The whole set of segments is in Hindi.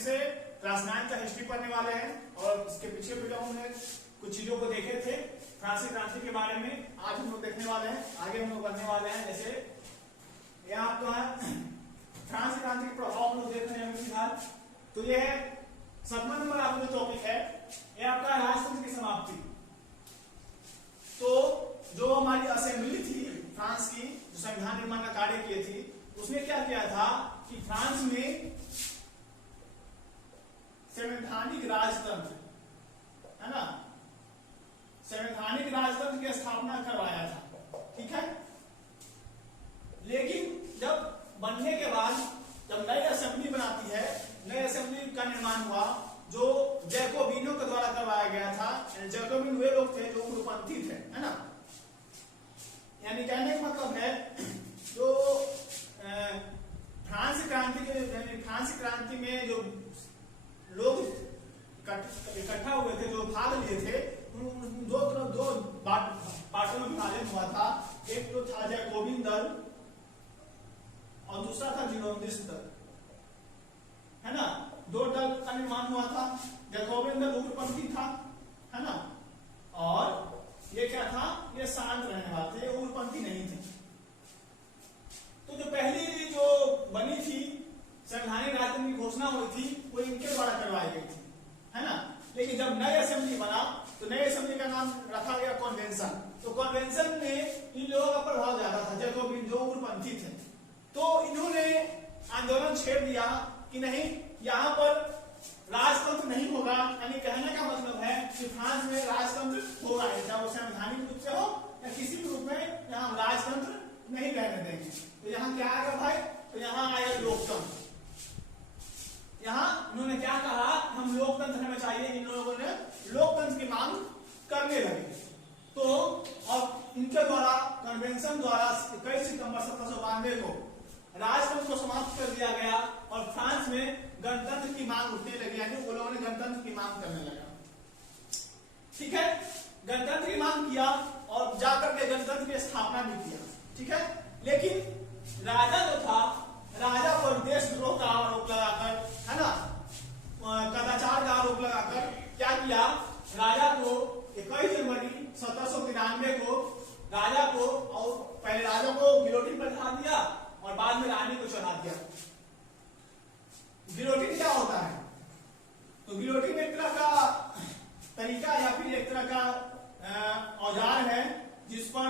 से क्लास 9 का हिस्ट्री पढ़ने वाले हैं और इसके पीछे भी हमने कुछ चीजों को देखे थे फ्रांसीसी क्रांति के बारे में। आज हम लोग देखने वाले हैं, आगे हम लोग बढ़ने वाले हैं। जैसे यहाँ आपका फ्रांसीसी क्रांति के प्रभाव हम लोग देख रहे हैं फिलहाल। तो ये है 7वां नंबर आपका जो टॉपिक है, ये आपका राजतंत्र की समाप्ति। तो जो हमारी असेंबली थी फ्रांस की, जो संविधान निर्माण का कार्य किए थी, उसने क्या किया था कि फ्रांस में संवैधानिक राजतंत्र, है ना, संवैधानिक राजतंत्र की स्थापना करवाया था। ठीक है, लेकिन जब बनने के बाद जब नई असेंबली बनाती है, नई असेंबली का निर्माण हुआ जो जैकोबिनों के द्वारा करवाया गया था। जैकोबिन वे लोग थे जो उग्रपंथी थे, है ना। यानी कहने का मतलब है जो फ्रांस क्रांति में जो लोग इकट्ठा हुए थे, जो भाग लिए थे, दो पार्टियों में विभाजन हुआ था। एक तो था जैकोबिन दल और दूसरा था जिरोंदिस्ट दल, है ना। दो दल का निर्माण हुआ था। जैकोबिन दल उग्रपंथी था, है ना, और ये क्या था, ये शांत रहने वाले थे, उग्रपंथी नहीं थे। तो जो पहली जो बनी थी संवैधानिक राजतंत्र की घोषणा हुई थी, वो इनके द्वारा करवाई गई थी, है ना। लेकिन जब नई असेंबली बना तो नई असेंबली का नाम रखा गया कॉन्वेंशन। तो कॉन्वेंशन में इन लोगों का प्रभाव ज्यादा था, जैकोबिन जो उग्रपंथी थे। तो इन्होंने आंदोलन छेड़ दिया कि नहीं, यहाँ पर राजतंत्र नहीं होगा। यानी कहने का मतलब है कि फ्रांस में राजतंत्र होगा, चाहे वो संवैधानिक रूप से हो या किसी भी रूप में, यहाँ राजतंत्र नहीं रहने देंगे। तो यहाँ क्या आएगा भाई, तो यहाँ आया लोकतंत्र। यहाँ उन्होंने क्या कहा, हम लोकतंत्र हमें चाहिए। इन लोगों ने लोकतंत्र की मांग करने लगे। तो और इनके द्वारा कन्वेंशन द्वारा 21 सितंबर 1792 को राजतंत्र को समाप्त कर दिया गया और फ्रांस में गणतंत्र की मांग उठने लगी। यानी वो लोगों ने गणतंत्र की मांग करने लगा। ठीक है, गणतंत्र की मांग किया और जाकर के गणतंत्र की स्थापना भी किया। ठीक है, लेकिन राजा जो था, राजा पर देशद्रोह का आरोप लगाकर, है ना, कदाचार का आरोप लगाकर क्या किया, राजा को 21 जनवरी 1793 को राजा को, और पहले राजा को गिलोटिन पर चढ़ा दिया और बाद में रानी को चढ़ा दिया। गिलोटिन क्या होता है, तो गिलोटिन एक तरह का तरीका या फिर एक तरह का औजार है जिस पर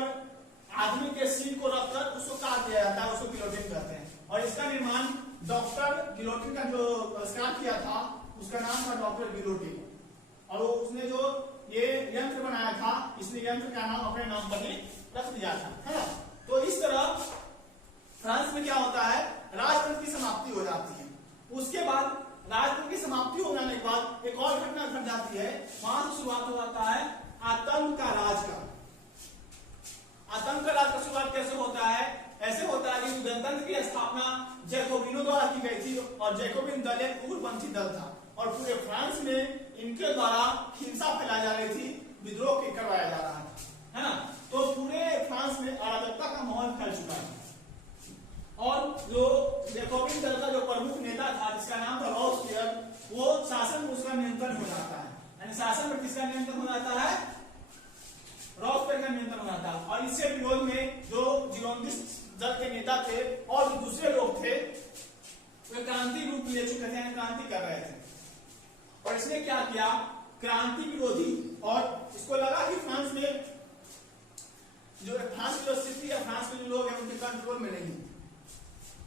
आदमी के सिर को रखकर उसको काट दिया जाता है, उसको गिलोटिन कहते हैं। और इसका निर्माण डॉक्टर गिलोटिन का जो आविष्कार किया था उसका नाम था डॉक्टर गिलोटिन। और उसने जो ये यंत्र बनाया था, इसने यंत्र का नाम अपने नाम पर ही रख दिया था, है ना। तो इस तरह फ्रांस में क्या होता है, राजतंत्र की समाप्ति हो जाती है। उसके बाद राजतंत्र की समाप्ति हो जाने के बाद एक और घटना घट जाती है। वहां से शुरुआत हो जाता है आतंक का राज का। आतंक का राज का शुरुआत कैसे होता है, ऐसे होता है कि गणतंत्र की स्थापना जैकोबिनों द्वारा की गई थी और जैकोबिन दल एक उग्रपंथी दल था और पूरे फ्रांस में इनके द्वारा हिंसा फैलाई जा रही थी, विद्रोह करवाया जा रहा था, है ना। तो पूरे फ्रांस में अराजकता का माहौल फैल चुका है। और जो जैकोबिन दल का जो प्रमुख नेता था जिसका नाम था रॉबespierre, वो शासन में उसका नियंत्रण हो जाता है। यानी शासन में किसका नियंत्रण हो जाता है, रॉबespierre का नियंत्रण हो जाता है। और इससे विरोध में जो जिरोंदिस्ट दल के नेता थे और जो दूसरे लोग थे, वे क्रांति रूप ले चुके थे, यानी क्रांति कर रहे थे। और इसने क्या किया, क्रांति विरोधी, और इसको लगा कि फ्रांस में जो स्थिति या फ्रांस के जो लोग हैं उनके कंट्रोल में नहीं।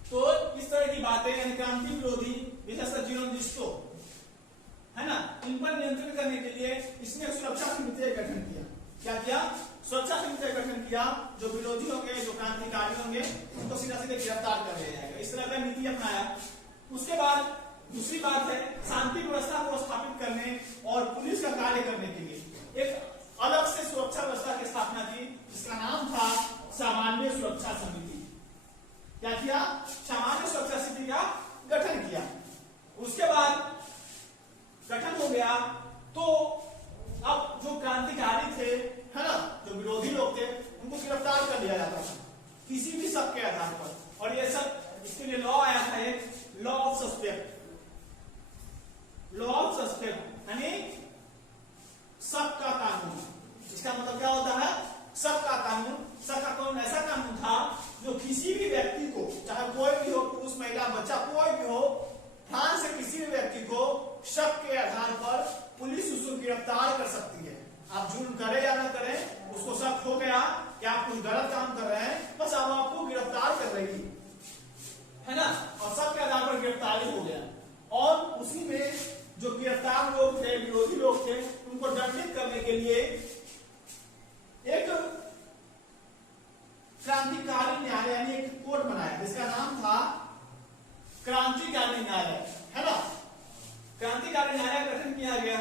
तो इस तरह की बातें, यानी क्रांति विरोधी, विशेषकर जिरोंदिस्टों, है ना, इन पर नियंत्रण करने के लिए इसने सुरक्षा समिति का गठन किया। क्या किया, सुरक्षा समिति का गठन किया। जो विरोधी होंगे, जो क्रांतिकारी होंगे, उनको सीधा सीधे गिरफ्तार कर लिया जाएगा। इस तरह का नीति अपनाया। उसके बाद दूसरी बात है शांति व्यवस्था को स्थापित करने और पुलिस का कार्य करने के लिए एक अलग से सुरक्षा व्यवस्था की स्थापना की, जिसका नाम था सामान्य सुरक्षा समिति। क्या किया, सामान्य सुरक्षा समिति का गठन किया। उसके बाद गठन हो गया तो अब जो क्रांतिकारी थे, है ना, जो विरोधी लोग थे, उनको गिरफ्तार कर लिया जाता था किसी भी शक के आधार पर। और ये सब इसके लिए लॉ आया था, एक लॉ ऑफ सस्पेक्ट। बच्चा कोई भी हो, फ्रांस से किसी भी व्यक्ति को शक के आधार पर पुलिस उसको गिरफ्तार कर सकती है। आप जुर्म करें या ना करें, उसको शक हो गया कि आप कुछ गलत काम कर रहे हैं, बस अब आपको गिरफ्तार कर रही है ना, और शक के आधार पर गिरफ्तारी हो गया। और उसी में जो गिरफ्तार लोग थे, विरोधी लोग थे, उनको दंडित करने के लिए एक क्रांतिकारी न्यायालय यानी एक कोर्ट बनाया जिसका नाम था क्रांतिकारी न्यायालय, है ना। क्रांतिकारी न्यायालय गठन किया गया।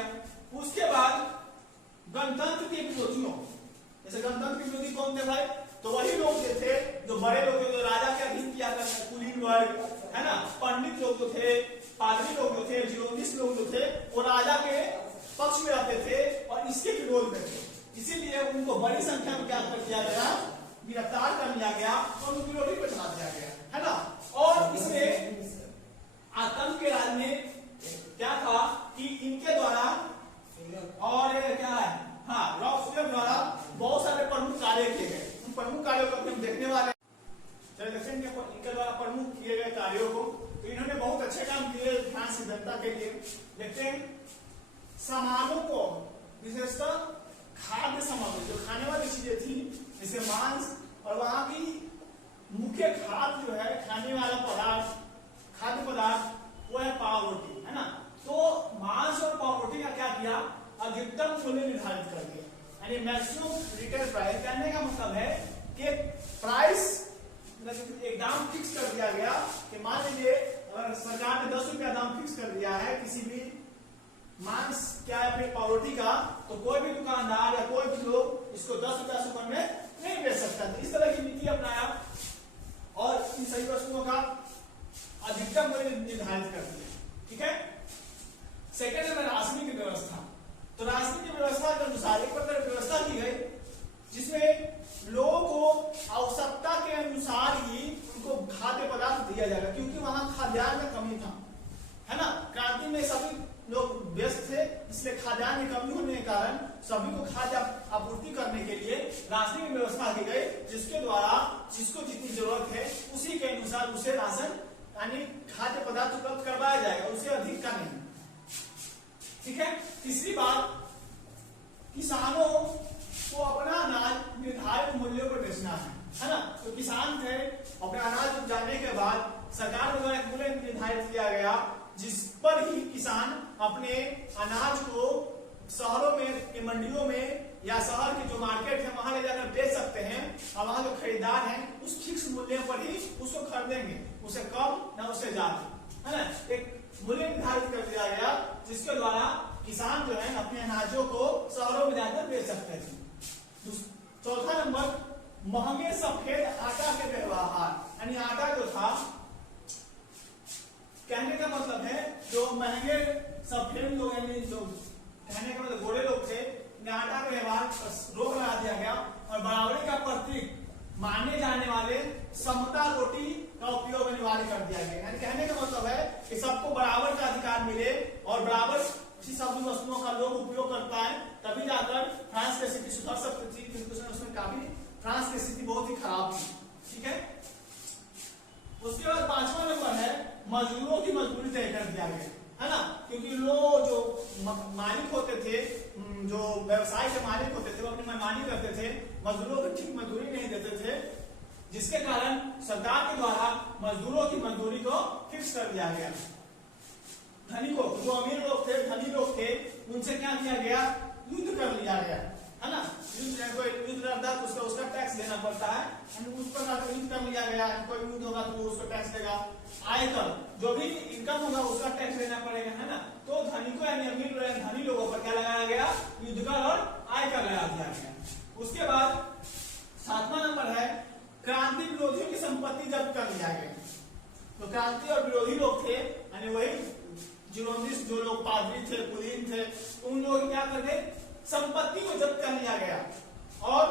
उसके बाद गणतंत्र के विरोधियों, जैसे गणतंत्र के विरोधी कौन थे भाई, तो वही लोग थे जो बड़े लोग थे, जो राजा के अधीन किया करते, कुलीन वर्ग, है ना, पंडित लोग जो थे, पादरी लोग जो थे, जिरोनिस्ट लोग जो थे, वो राजा के पक्ष में रहते थे और इसके विरोध में थे। इसीलिए उनको बड़ी संख्या में क्या कर दिया गया, गिरफ्तार कर लिया गया और उनको विरोधी पे चढ़ा दिया गया, है ना। और इसमें आतंक के राज में क्या था कि इनके द्वारा और क्या है, हाँ, रॉकफेलर द्वारा बहुत सारे प्रमुख कार्य किए गए। उन प्रमुख कार्यों को हम देखने वाले हैं। चलिए देखते हैं इनके द्वारा प्रमुख किए गए कार्यों को। तो इन्होंने बहुत अच्छे काम किए फ्रांस की जनता के लिए। देखते हैं सामानों को, विशेषकर खाद्य सामग्री, जो खाने वाली चीजें थी जैसे मांस, और वहां की मुख्य खाद्य जो है, खाने वाला पदार्थ, खाद्य पदार्थ वो है पाव रोटी, है ना। तो मांस और पाव रोटी का क्या किया, अधिकतम मूल्य निर्धारित कर दिया, यानी मैक्सिमम रिटेल प्राइस। कहने का मतलब है कि प्राइस एक दाम फिक्स कर दिया गया कि मान लीजिए अगर सरकार ने 10 रुपया दाम फिक्स कर दिया है किसी भी मांस क्या है फिर पाव रोटी का, तो कोई भी दुकानदार या कोई भी लोग इसको 10 रुपया से कम में नहीं बेच सकता। तो इस तरह की नीति अपनाया और इन सभी वस्तुओं का अधिकतम मूल्य निर्धारित कर दिया, ठीक है। सेकेंड नंबर राशनिक व्यवस्था। तो राशनिक व्यवस्था के अनुसार एक प्रकार व्यवस्था की गई जिसमें लोगों को आवश्यकता के अनुसार ही उनको खाद्य पदार्थ दिया जाएगा, क्योंकि वहां खाद्यान्न में कमी था, है ना। क्रांति में सभी लोग व्यस्त थे, इसलिए खाद्यान्न की कमी होने के कारण सभी को खाद्य आपूर्ति करने के लिए राशनिक व्यवस्था की गई, जिसके द्वारा जिसको जितनी जरूरत है उसी के अनुसार उसे राशन यानी खाद्य पदार्थ उपलब्ध करवाया जाएगा, उसे अधिक का नहीं, ठीक है। तीसरी बात, किसानों को अपना अनाज निर्धारित मूल्यों पर बेचना है ना। तो किसान थे, अपना अनाज उपजाने के बाद सरकार द्वारा एक मूल्य निर्धारित किया गया जिस पर ही किसान अपने अनाज को शहरों में, मंडियों में या शहर की जो मार्केट है वहां ले जाकर बेच सकते हैं, और वहां जो खरीदार हैं उस फिक्स मूल्य पर ही उसको खरीदेंगे, उसे कम ना उसे ज्यादा, है ना। एक मूल्य निर्धारित कर दिया गया जिसके द्वारा किसान जो है अपने अनाजों को शहरों में जाकर बेच सकते थे। चौथा नंबर, महंगे सफेद आटा के व्यवहार, यानी आटा जो था, कहने का मतलब है जो महंगे सफेद लोग यानी जो कहने का मतलब गोरे लोग थे, आटा का व्यवहार रोक लगा दिया गया और बराबरी का प्रतीक माने जाने वाले समता रोटी का उपयोग अनिवार्य कर दिया गया। यानी कहने का मतलब है कि सबको बराबर का अधिकार मिले और बराबर इसी सभी वस्तुओं का लोग उपयोग कर पाए, तभी जाकर फ्रांस की स्थिति सुधर सकती थी, क्योंकि उसमें काफी फ्रांस की स्थिति बहुत ही खराब थी, ठीक है। उसके बाद पांचवा नंबर है मजदूरों की मजदूरी तय कर दिया गया, है ना। क्योंकि लोग जो मालिक होते थे, जो व्यवसाय के मालिक होते थे, वो अपनी मनमानी करते थे, मजदूरों को ठीक मजदूरी नहीं देते थे, जिसके कारण सरकार के द्वारा मजदूरों की मजदूरी को फिक्स कर दिया गया। धनिकों, जो अमीर लोग थे, धनी लोग थे, उनसे क्या किया गया, युद्ध कर लिया गया, है ना। युद्ध करता है तो उसका टैक्स देना पड़ता है, उस पर युद्ध कर लिया गया। कोई युद्ध होगा तो उसको टैक्स देगा। आयकर, जो भी इनकम होगा उसका टैक्स देना पड़ेगा, है ना। तो धनिकों यानी अमीर धनी लोगों पर क्या लगाया गया, युद्ध कर और आयकर लगा दिया गया। उसके बाद सातवां नंबर है क्रांति विरोधियों की संपत्ति जब्त कर लिया गया। तो क्रांति और विरोधी लोग थे, यानी वही जिरोनिस्ट जो लोग पादरी थे, कुलीन थे, उन लोग क्या कर गए, संपत्ति को जब्त कर लिया गया। और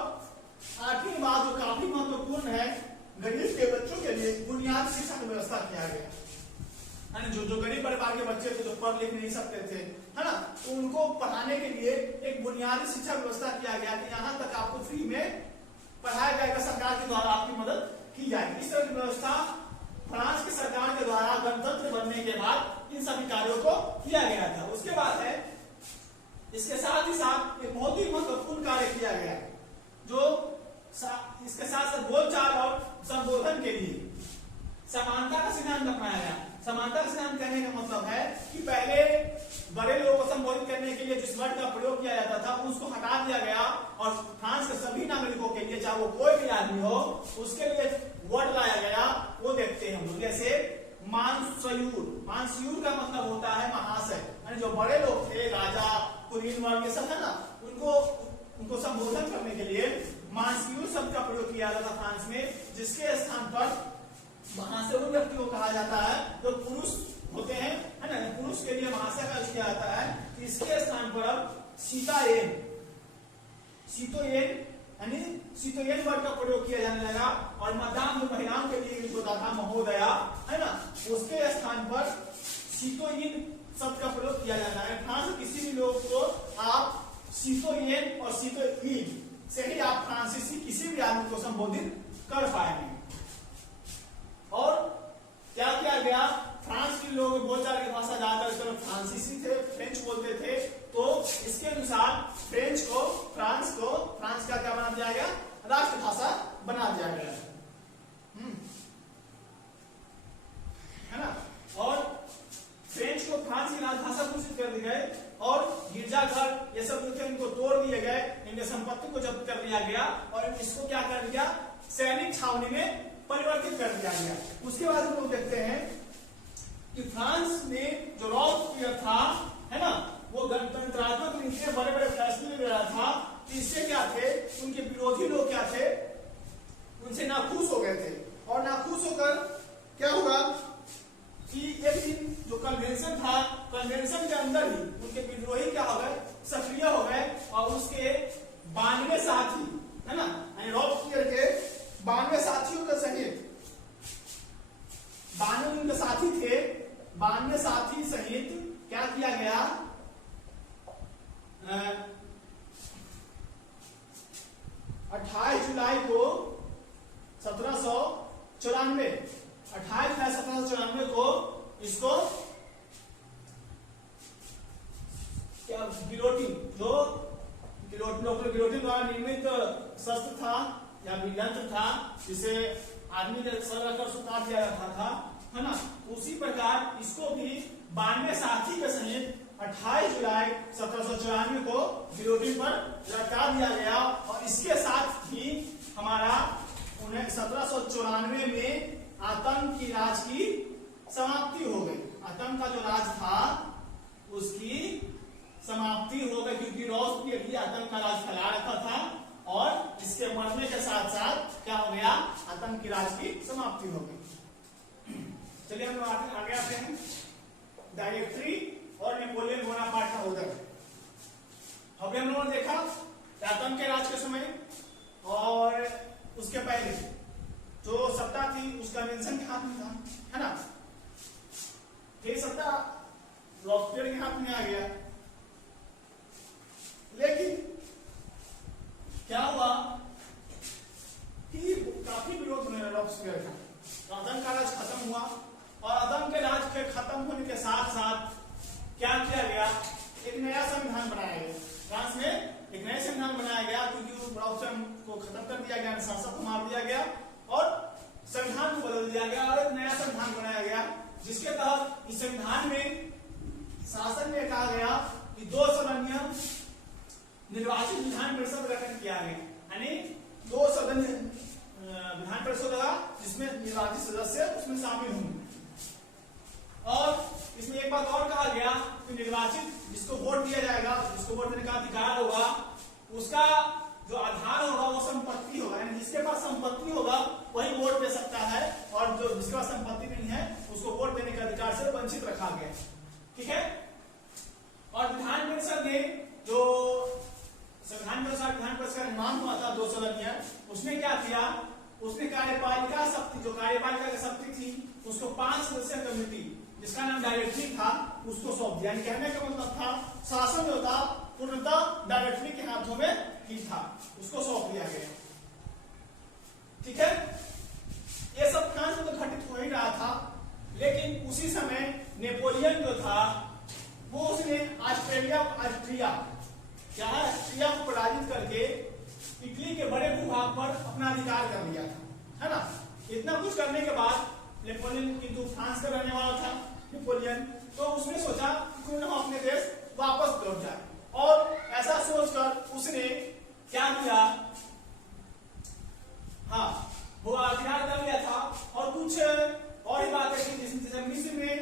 आठवीं बात जो काफी महत्वपूर्ण है, गरीब के बच्चों के लिए बुनियादी शिक्षा की व्यवस्था किया गया, यानी जो गरीब परिवार के बच्चे थे, जो पढ़ लिख नहीं सकते थे, है ना, तो उनको पढ़ाने के लिए एक बुनियादी शिक्षा व्यवस्था किया गया कि यहाँ तक आपको फ्री में पढ़ाया जाएगा, सरकार के द्वारा आपकी मदद की जाएगी। इस तरह की व्यवस्था फ्रांस की सरकार के द्वारा गणतंत्र बनने के बाद इन सभी कार्यों को किया गया था। उसके बाद है, इसके साथ ही साथ एक बहुत ही महत्वपूर्ण कार्य किया गया, जो इसके साथ साथ बोलचाल और संबोधन के लिए समानता का सिद्धांत अपनाया गया। समानता का सिद्धांत कहने का मतलब है कि पहले बड़े लोगों को संबोधित करने के लिए जिस वर्ड का प्रयोग किया जाता था उसको हटा दिया गया और फ्रांस के सभी नागरिकों के लिए, चाहे वो कोई भी आदमी हो, उसके लिए वर्ड लाया गया। वो देखते हैं हम लोग, जैसे मानस्यूर। मानस्यूर का मतलब होता है महाशय, यानी जो बड़े लोग थे, राजा, कुलीन वर्ग, ये सब है ना, उनको संबोधन करने के लिए मानस्यूर शब्द का प्रयोग किया जाता था फ्रांस में, जिसके स्थान पर महाशय उन व्यक्तियों को कहा जाता है जो पुरुष होते हैं, है ना, पुरुष के लिए महाशय का किया जाता है। इसके स्थान पर अब सीतायेन, यानी सीतोयेन वर्ड का प्रयोग किया जाने लगा और मदाम जो महिलाओं के लिए होता था, महोदया, है ना, उसके स्थान पर सीतोयेन शब्द का प्रयोग किया जाता है। फ्रांस में किसी भी लोग को आप सीतोयेन और सीतोयीन से ही आप फ्रांसीसी किसी भी आदमी को संबोधित कर पाएंगे। और क्या किया गया, फ्रांस के लोग बोलचाल की भाषा ज्यादातर फ्रांसीसी थे, फ्रेंच बोलते थे, तो इसके अनुसार फ्रांस का क्या बना दिया गया, राष्ट्रभाषा बना दिया गया, है ना। और फ्रेंच को फ्रांस की राजभाषा घोषित कर दी गए और गिरजाघर ये सब जो थे उनको तोड़ दिए गए, इनके संपत्ति को जब्त कर लिया गया और इसको क्या कर दिया, सैनिक छावनी में परिवर्तित कर दिया गया। उसके बाद हम लोग देखते हैं कि फ्रांस में जो रॉबस्पियर था, है ना, वो गणतंत्रात्मक रीति से बड़े बड़े फैसले ले रहा था। इससे क्या थे, उनके विरोधी लोग क्या थे, उनसे नाखुश हो गए थे और नाखुश होकर क्या हुआ कि एक दिन जो कन्वेंशन था, कन्वेंशन के अंदर ही उनके विद्रोही क्या हो गए, सक्रिय हो गए और उसके 92 साथी, है ना, यानी रॉबस्पियर के 92 साथियों के सहित 92 उनके साथी थे, 92 साथी सहित क्या किया गया, 28 जुलाई को 1794 को इसको क्या गिलोटिन, जो गिलोटिन द्वारा निर्मित शस्त्र था या यंत्र था जिसे आदमी के सर रखकर सुता दिया जाता था, है ना, उसी प्रकार इसको भी 92 साथी के सहित 28 जुलाई 1794 को गिलोटिन पर लटका दिया गया और इसके साथ ही हमारा 1794 में आतंक की राज की समाप्ति हो गई। आतंक का जो राज था उसकी समाप्ति हो गई, क्योंकि रॉबस्पियर भी आतंक का राज फैला रखा था और इसके मरने के साथ साथ क्या हो गया, आतंक की राज की समाप्ति हो गई। चलिए हम आगे आते हैं, डायरेक्टरी और नेपोलियन बोनापार्ट का उदय। अभी हम लोगों ने देखा आतंक के राज के समय और उसके पहले जो सत्ता थी उसका कन्वेंशन के हाथ में था, है ना, ये सत्ता रॉबस्पियर के हाथ में आ गया। लेकिन क्या हुआ कि काफी विरोध में रॉबस्पियर का, आतंक का राज खत्म हुआ और आतंक के राज के खत्म होने के साथ साथ क्या किया गया, एक नया संविधान बनाया गया। फ्रांस में एक नया संविधान बनाया गया क्योंकि रॉबस्पियर को खत्म कर दिया गया, शासक को मार दिया गया और संविधान को बदल दिया गया और एक नया संविधान बनाया गया, जिसके तहत इस संविधान में शासन में कहा गया कि 2 सदनीय निर्वाचित विधान परिषद गठन किया गया, यानी 2 सदन विधान परिषद होगा जिसमें निर्वाचित सदस्य उसमें शामिल होंगे। और इसमें एक बात और कहा गया कि निर्वाचित जिसको वोट दिया जाएगा, जिसको वोट देने का अधिकार होगा, उसका जो आधार होगा वो संपत्ति होगा, यानी जिसके पास संपत्ति होगा वही वोट दे सकता है और जो जिसके पास संपत्ति नहीं है उसको वोट देने के अधिकार से वंचित रखा गया। ठीक है। और विधान परिषद ने जो संविधान के अनुसार विधान परिषद का निर्माण हुआ था 2 सदनीय, उसने क्या किया, उसने कार्यपालिका शक्ति, जो कार्यपालिका की शक्ति थी उसको 5 सदस्यीय कमेटी जिसका नाम डायरेक्टरी था उसको सौंप दिया। कहने का मतलब था शासन जो था पूर्णतः डायरेक्टरी के हाथों में ही था, उसको सौंप दिया गया। ठीक है। ये सब फ्रांस में तो घटित हो ही रहा था, लेकिन उसी समय नेपोलियन जो था वो उसने ऑस्ट्रिया को पराजित करके इटली के बड़े भूभाग पर अपना अधिकार कर लिया था, है ना। इतना कुछ करने के बाद नेपोलियन, किंतु फ्रांस का रहने वाला था नेपोलियन, तो उसने सोचा क्यों ना अपने देश वापस लौट जाए, और ऐसा सोचकर उसने क्या किया, हाँ वो अधिकार कर लिया था। और कुछ और ही बात है कि जैसे मिस्र में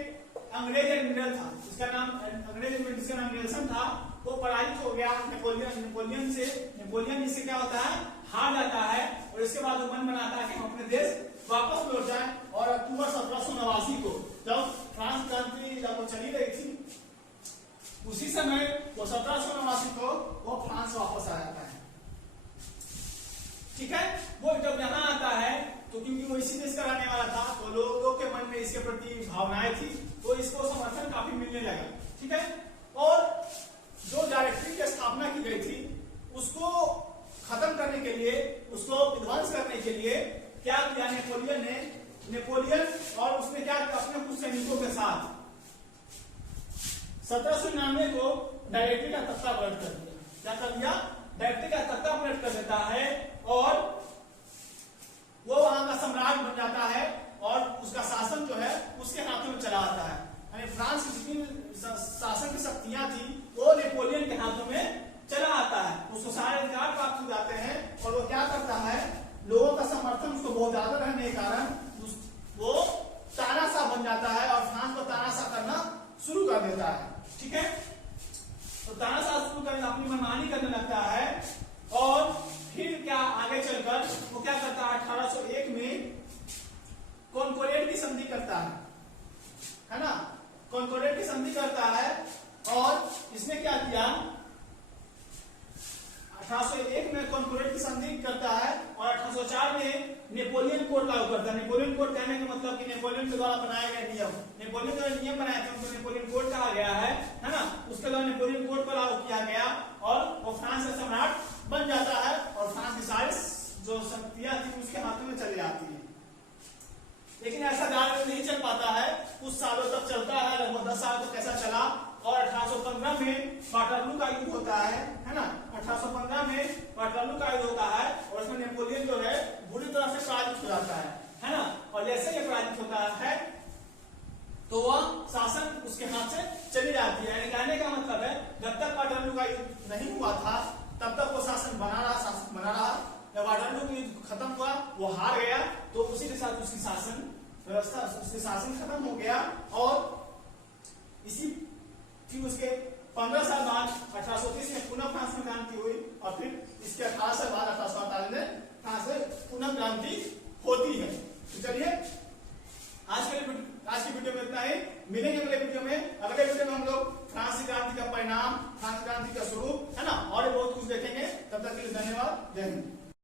अंग्रेज एडमिरल था, जिसका नाम अंग्रेज एडमिरल जिसका नाम नेल्सन था, वो पराजित हो गया नेपोलियन इससे क्या होता है, हार जाता है, और इसके बाद वो मन बनाता है कि हम अपने देश वापस लौट जाएं। और अक्टूबर 1789 को जब फ्रांस क्रांति जब वो चली रही थी, उसी समय वो 1789 को वो फ्रांस वापस आ जाता है, ठीक है। वो जब यहाँ आता है तो क्योंकि वो इसी देश का रहने वाला था, तो लोगों के मन में इसके प्रति भावनाएं थी, तो इसको समर्थन काफी मिलने लगा, ठीक है। और जो डायरेक्टरी की स्थापना की गई थी उसको खत्म करने के लिए, उसको विध्वंस करने के लिए क्या किया नेपोलियन और उसने क्या किया, अपने कुछ सैनिकों के साथ 1799 को डायरेक्टरी का तख्ता पलट कर दिया। क्या कर दिया, डायरेक्टरी का तख्ता पलट कर देता है, और वो वहां का सम्राट बन जाता है, और उसका शासन जो है उसके हाथों में चला आता है। यानी फ्रांस की जितनी शासन की शक्तियां थी वो नेपोलियन के हाथों में चला आता है, उसको सारे अधिकार प्राप्त हो जाते हैं, और वो क्या करता है, लोगों का समर्थन उसको बहुत ज्यादा रहने के कारण वो तानाशाह बन जाता है, और फ्रांस को तानाशाह करना शुरू कर देता है, ठीक है। तो तानाशाह शुरू करना, अपनी मनमानी करने लगता है, और फिर क्या आगे चलकर वो क्या करता है, 1801 में कॉन्कोर्डेट की संधि करता है ना, कॉन्कोर्डेट की संधि करता है। और इसने क्या किया, 1801 में कॉन्कोर्डेट की संधि करता है, और 1804 में नेपोलियन कोड लागू करता है। नेपोलियन कोड कहने का मतलब कि नेपोलियन के द्वारा बनाए गए नियम, नेपोलियन द्वारा नियम बनाए थे उनको नेपोलियन कोड कहा गया है ना। उसके द्वारा नेपोलियन कोड को लागू किया गया, और वो फ्रांस का सम्राट बन जाता है, और फ्रांस की सारी जो शक्तियां थी उसके हाथों में चली जाती है। लेकिन ऐसा ज्यादा नहीं चल पाता है, कुछ सालों तक चलता है, लगभग 10 साल तक कैसा चला, और 1815 में वाटरलू का युद्ध होता है ना। 1815 में वाटरलू का युद्ध होता है, और उसमें नेपोलियन जो है बुरी तरह से पराजित हो जाता है ना। और जैसे ये पराजित होता है तो वह शासन उसके हाथ से चली जाती है। यानी कहने का मतलब है, जब तक वाटरलू का युद्ध नहीं हुआ था तब तक वो शासन बना रहा। जब वाटरलू का युद्ध खत्म हुआ, वो हार गया, तो उसी के साथ उसकी शासन व्यवस्था, उसके शासन खत्म हो गया। और इसी फिर उसके 15 साल बाद 1830 में पुनः फ्रांस में क्रांति हुई, और फिर इसके 18 साल बाद 1848 में फ्रांस में पुनः क्रांति होती है। तो चलिए आज की वीडियो में इतना ही, मिलेंगे अगले वीडियो में। अगले वीडियो में हम लोग फ्रांस की क्रांति का परिणाम, फ्रांस क्रांति का स्वरूप, है ना, और बहुत कुछ देखेंगे। तब तक के लिए धन्यवाद, जय हिंद।